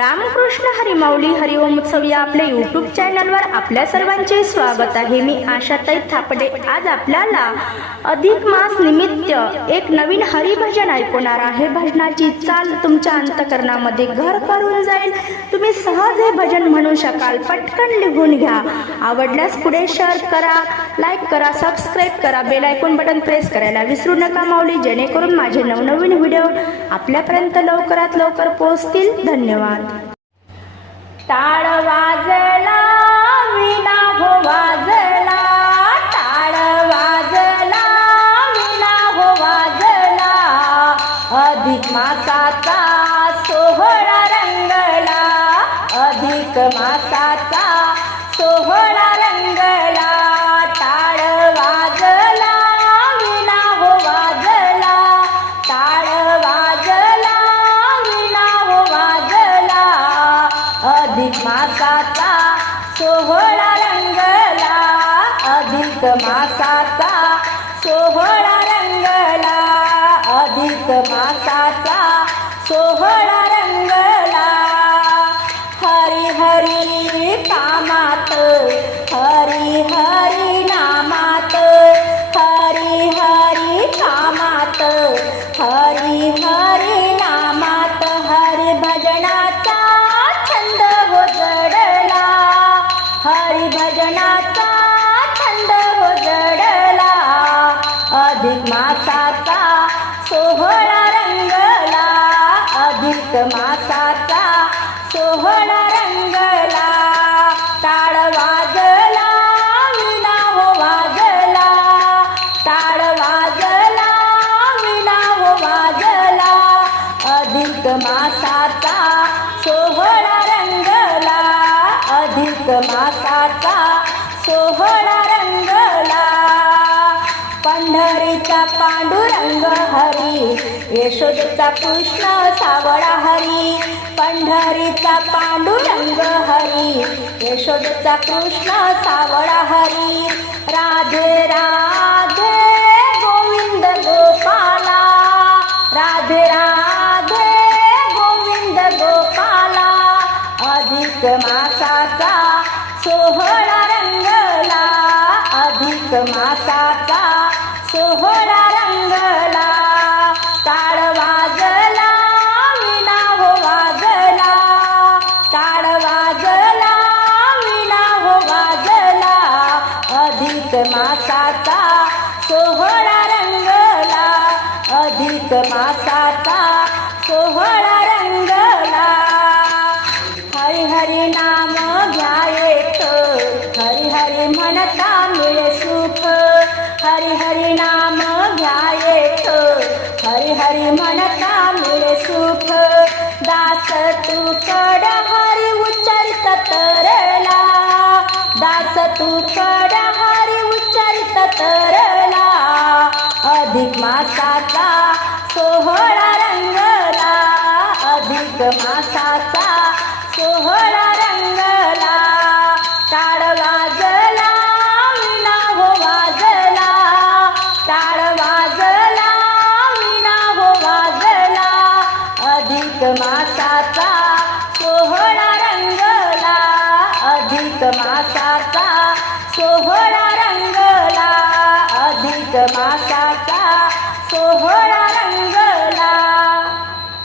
रामकृष्ण हरी माऊली हरिओम उत्सव या आपल्या यूट्यूब चॅनलवर आपल्या सर्वांचे स्वागत आहे। मी आशाताई थापडे आज आपल्याला अधिक मास निमित्त एक नवीन हरिभजन ऐकवणार आहे। भजनाची चाल तुमच्या अंतःकरणामध्ये घर करून जाईल। तुम्ही सहज हे भजन म्हणू शकाल। पटकन लिहून घ्या। आवडल्यास पुढे शेअर करा, लाईक करा, सबस्क्राईब करा, बेल आयकॉन बटन प्रेस करायला विसरू नका माऊली, जेणेकरून माझे नवनवीन व्हिडिओ आपल्यापर्यंत लवकरात लवकर पोहोचतील। धन्यवाद। टाळ वाजला विना हो वाजला, टाळ वाजला विना हो वाजला, अधिक मासाचा सोहळा रंगला, अधिक मासाचा सोहळा रंगला, टाळ वाजला विना हो वाजला, टाळ वाजला विना हो वाजला, अधिक मासाचा सोहळा रंगला, अधिक मासाचा सोहळा रंगला, अधिक मासाचा सोहळा रंगला, हरी हरी कामात, हरी हरी नामात, हरी हरी कामात, हरी हरी नामात, हरी भजनाचा छंद हो जडला, हरी भजनाचा छंद हो जडला, अधिक मासाचा सोहळा रंगला, अधिक मासाचा सोहळा रंगला, टाळ वाजला विना हो वाजला, टाळ वाजला विना हो वाजला, अधिक मासाचा सोहळा रंगला, अधिक मासाचा सोहळा रंगला, पंढरीचा पांडुरंग हरी, यशोदेचा कृष्ण सावळा हरी, पंढरीचा पांडुरंग हरी, यशोदेचा कृष्ण सावळा हरी, राधे राधे गोविंद गोपाला, राधे राधे गोविंद गोपाला, अधिक मासाचा सोहळा रंगला, अधिक मासाचा सोहळा रंगला, टाळ वाजला विना हो वाजला, टाळ वाजला विना हो वाजला, अधिक मासाचा सोहळा रंगला, अधिक मासाचा सोहळा रंगला, हरी हरी नाम घ्यायेत, हरी हरी म्हणता मिळे सुख, हरी हरी नाम घ्यायेत, हरी हरी म्हणता मिळे सुख, दास तू कड हरी उच्चारित तरला, दास तू कड हरी उच्चारित तरला, अधिक मासाचा सोहळा रंगला, अधिक मासाचा सोहळा रंगला, टाळ वाजला विना हो वाजला, टाळ वाजला विना हो वाजला, अधिक मासाचा